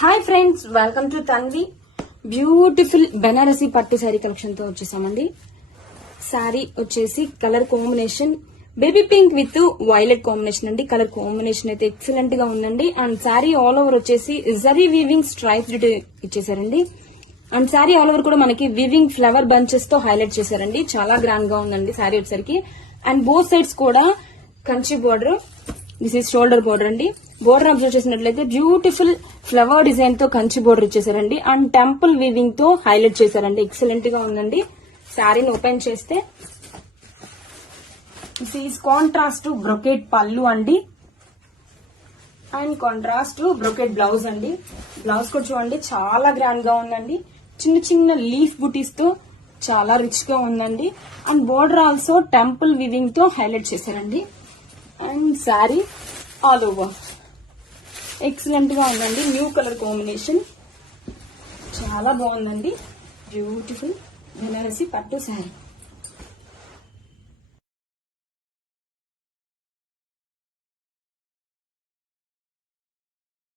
Hi friends, welcome to Tanvi. Beautiful Banarasi పట్టు sari collection తో వచ్చేసామండి. శారీ వచ్చేసి colour combination baby pink with violet combination అండి. కలర్ కాంబినేషన్ అయితే ఎక్సలెంట్ గా ఉందండి. అండ్ శారీ ఆల్ ఓవర్ వచ్చేసి జరీ వీవింగ్ స్ట్రైప్డ్ ఇచ్చేసారండి. అండ్ శారీ ఆల్ ఓవర్ కూడా మనకి వీవింగ్ ఫ్లవర్ బంచెస్ తో హైలైట్ చేశారండి. చాలా గ్రాండ్ గా ఉందండి శారీ వచ్చేసరికి. అండ్ బోత్ సైడ్స్ కూడా Kanchi border, this is shoulder border అండి. బోర్డర్ అబ్జర్వ్ చేసినట్లయితే బ్యూటిఫుల్ ఫ్లవర్ డిజైన్ తో కంచి బోర్డర్ ఇచ్చేసారండి. అండ్ టెంపుల్ వీవింగ్ తో హైలైట్ చేశారండి. ఎక్సలెంట్ గా ఉందండి. శారీని ఓపెన్ చేస్తే దిస్ ఈజ్ కాంట్రాస్ట్ బ్రొకెట్ పళ్ళు అండి. అండ్ కాంట్రాస్ట్ బ్రొకెట్ బ్లౌజ్ అండి. బ్లౌజ్ కూడా చూడండి, చాలా గ్రాండ్ గా ఉందండి. చిన్న చిన్న లీఫ్ బుటీస్ తో చాలా రిచ్ గా ఉందండి. And border also temple weaving తో హైలైట్ చేశారండి. And sari all over excellent గా ఉందండి. న్యూ కలర్ కాంబినేషన్ చాలా బాగుందండి. బ్యూటిఫుల్ బెనారసీ పట్టు శారీ.